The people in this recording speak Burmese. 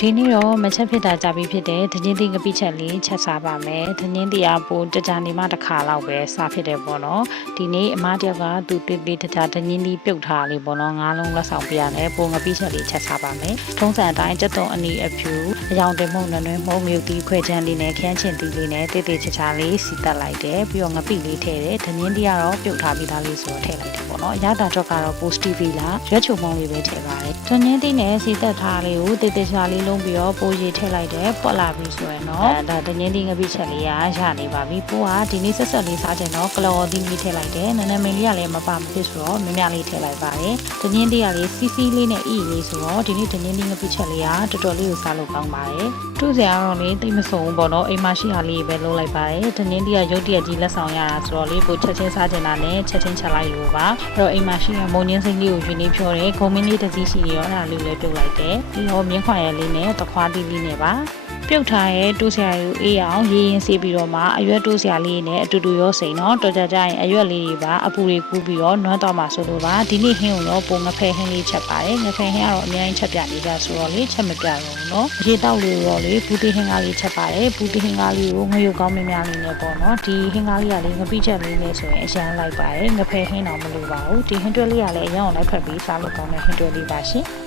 ဒီနေ့တော့မချက်ဖြစ်တာကြပြီးဖြစ်တဲ့ဒင်းသီးငပိချက်လေးချက်စားပါမယ်။ဒင်းသီးအပိုတကြနေမှတစ်ခါလောက်ပဲစားဖြစ်တယ်ပေါ့နော်။ဒီနေ့အမတယောက်ကသူတေးသေးတကြဒင်းသီးပြုတ်ထားလေးပေါ့နော်။ငါးလုံးလက်ဆောင်ပြရတယ်ပိုငပိချက်လေးချက်စားပါမယ်။ထုံးစံအတိုင်းကြက်သွန်အနီအဖြူအယောင်တင်မှုန့်နွယ်မှုန့်မြုပ်သီးခွဲချမ်းလေးနဲ့ခန်းချင်သီးလေးနဲ့တေးသေးချချလေးစီတက်လိုက်တယ်။ပြီးတော့ငပိလေးထည့်တယ်။ဒင်းသီးကတော့ပြုတ်ထားပြီးသားလေးဆိုတော့ထည့်လိုက်တယ်ပေါ့နော်။အရသာတော့ကတော့ positive လာရွက်ချုံမောင်းလေးပဲထည့်ပါတယ်။ဒင်းသီးနဲ့စီတက်ထားလေးကိုတေးသေးချလေးလုံးပြီးတော့ပိုရေထည့်လိုက်တယ်ပွက်လာပြီဆိုရင်တော့ဒါဒင်းသီးငပိချက်လေးရနေပါပြီပိုးကဒီနေ့ဆက်လေးစားချင်တော့ကလော်သီးလေးထည့်လိုက်တယ်နည်းနည်းမင်းလေးကလည်းမပါမဖြစ်ဆိုတော့မြလေးထည့်လိုက်ပါတယ်ဒင်းသီးကလေးစီစီလေးနဲ့အီလေးဆိုတော့ဒီနေ့ဒင်းသီးငပိချက်လေးကတော်တော်လေးကိုစားလို့ကောင်းပါတယ်သူ့စရာတော့လေတိတ်မစုံဘူးပေါ့နော်အိမ်မရှိဟာလေးပဲလုပ်လိုက်ပါတယ်ဒင်းသီးကရုပ်တရက်ကြီးလက်ဆောင်ရတာဆိုတော့လေးကိုချက်ချင်းစားချင်တာနဲ့ချက်ချင်းချက်လိုက်လို့ပါအဲ့တော့အိမ်မရှိမုံညင်းစိမ့်လေးကိုယူနေဖြောတယ်ဂုံမင်းလေးတစ်စီးရှိနေရောအဲ့ဒါလေးလည်းပြုတ်လိုက်တယ်ပြီးတော့မြင်းခွာရဲလေးနဲ့တခွားသီးလေးနဲ့ပါပြုတ်ထားရဲ့တိုးစရာယူအေးအောင်ရေးရင်ဆေးပြီးတော့မှအရွက်တိုးစရာလေးနဲ့အတူတူရောစိန်တော့တော်ကြကြရင်အရွက်လေးတွေပါအပူတွေကူးပြီးတော့နွမ်းတော့မှဆိုလို့ပါဒီနေ့ဟင်းကိုတော့ပုံငဖဲဟင်းလေးချက်ပါတယ်ငဖဲဟင်းကတော့အများကြီးချက်ပြနေကြဆိုတော့လေချက်မပြတော့ဘူးနော်ရေတောက်လေးရောလေဘူးတီဟင်းကားလေးချက်ပါတယ်ဘူးတီဟင်းကားလေးကိုငရုတ်ကောင်းမင်းများလေးနဲ့ပေါ့နော်ဒီဟင်းကားလေးကလေငပိချက်လေးနဲ့ဆိုရင်အရန်လိုက်ပါတယ်ငဖဲဟင်းတော့မလိုပါဘူးဒီဟင်းတွဲလေးကလည်းအရန်အောင်လိုက်ဖက်ပြီးစားလို့ကောင်းတဲ့ဟင်းတွဲလေးပါရှင်